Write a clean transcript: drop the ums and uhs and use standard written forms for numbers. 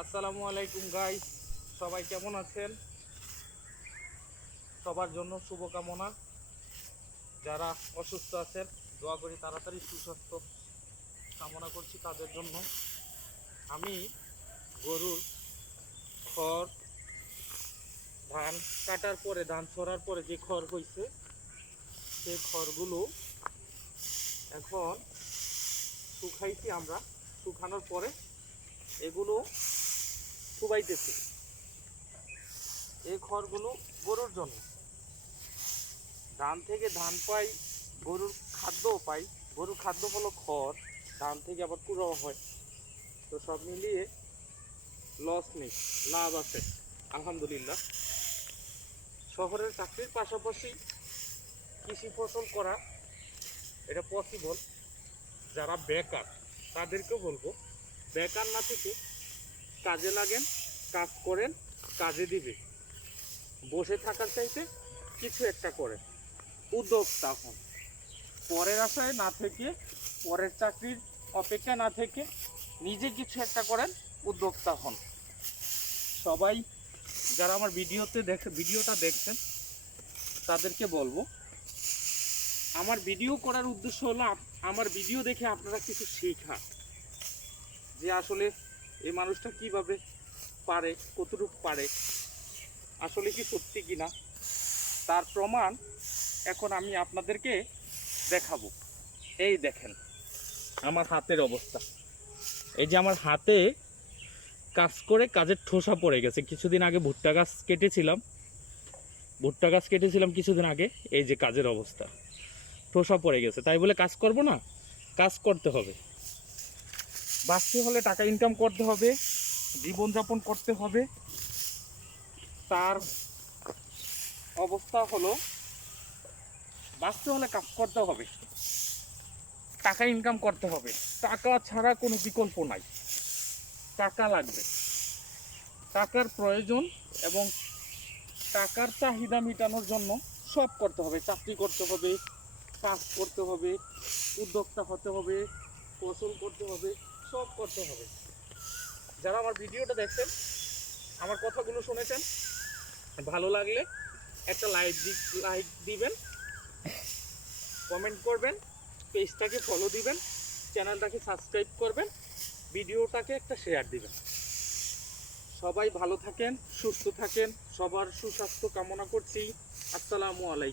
আসসালামু আলাইকুম গাইস, সবাই কেমন আছেন? সবার জন্য শুভকামনা। যারা অসুস্থ আছেন দোয়া করি তাড়াতাড়ি সুস্বাস্থ্য কামনা করছি তাদের জন্য। আমি গরুর খড়, ধান কাটার পরে, ধান ছড়ার পরে যে খড় হয়েছে সেই খড়গুলো এখন শুকাইছি আমরা। শুকানোর পরে এগুলো শুকাইতেছি। এই খড়গুলো গরুর জন্য। ধান থেকে ধান পাই, গরুর খাদ্যও পাই। গরুর খাদ্য হলো খড়, ধান থেকে আবার কুড়াও হয়। তো সব মিলিয়ে লস নেই, লাভ আছে আলহামদুলিল্লাহ। শহরের চাকরির পাশাপাশি কৃষি ফসল করা এটা পসিবল। যারা বেকার তাদেরকেও বলবো, বেকার না থেকে কাজে লাগেন, কাজ করেন, কাজে দিবে। বসে থাকার চাইতে কিছু একটা করেন, উদ্যোক্তা হন। পরের আশায় না থেকে, পরের চাকরির অপেক্ষা না থেকে নিজে কিছু একটা করেন, উদ্যোক্তা হন। সবাই যারা আমার ভিডিওটা দেখছেন তাদেরকে বলবো, আমার ভিডিও করার উদ্দেশ্য হলো আমার ভিডিও দেখে আপনারা কিছু শেখা, যে আসলে এই মানুষটা কিভাবে পারে, কতটুকু পারে, আসলে কি সত্যি কিনা তার প্রমাণ এখন আমি আপনাদেরকে দেখাবো। এই দেখেন আমার হাতের অবস্থা। এই যে আমার হাতে কাজ করে কাজের ঠোসা পড়ে গেছে। কিছুদিন আগে ভুট্টা গাছ কেটেছিলাম কিছুদিন আগে। এই যে কাজের অবস্থা, ঠোসা পড়ে গেছে। তাই বলে কাজ করব না? কাজ করতে হবে। বাঁচতে হলে টাকা ইনকাম করতে হবে, জীবনযাপন করতে হবে। তার অবস্থা হলো বাঁচতে হলে কাজ করতে হবে, টাকা ইনকাম করতে হবে। টাকা ছাড়া কোনো বিকল্প নাই। টাকা লাগবে, টাকার প্রয়োজন, এবং টাকার চাহিদা মেটানোর জন্য সব করতে হবে। চাকরি করতে হবে, কাজ করতে হবে, উদ্যোক্তা হতে হবে, ফসল করতে হবে, সব করতে হবে। যারা আমার ভিডিওটা দেখছেন, আমার কথাগুলো শুনেছেন, ভালো লাগলে একটা লাইক দিবেন, কমেন্ট করবেন, পেজটাকে ফলো দিবেন, চ্যানেলটাকে সাবস্ক্রাইব করবেন, ভিডিওটাকে একটা শেয়ার দিবেন। সবাই ভালো থাকেন, সুস্থ থাকেন, সবার সুস্বাস্থ্য কামনা করছি। আসসালামু আলাইকুম।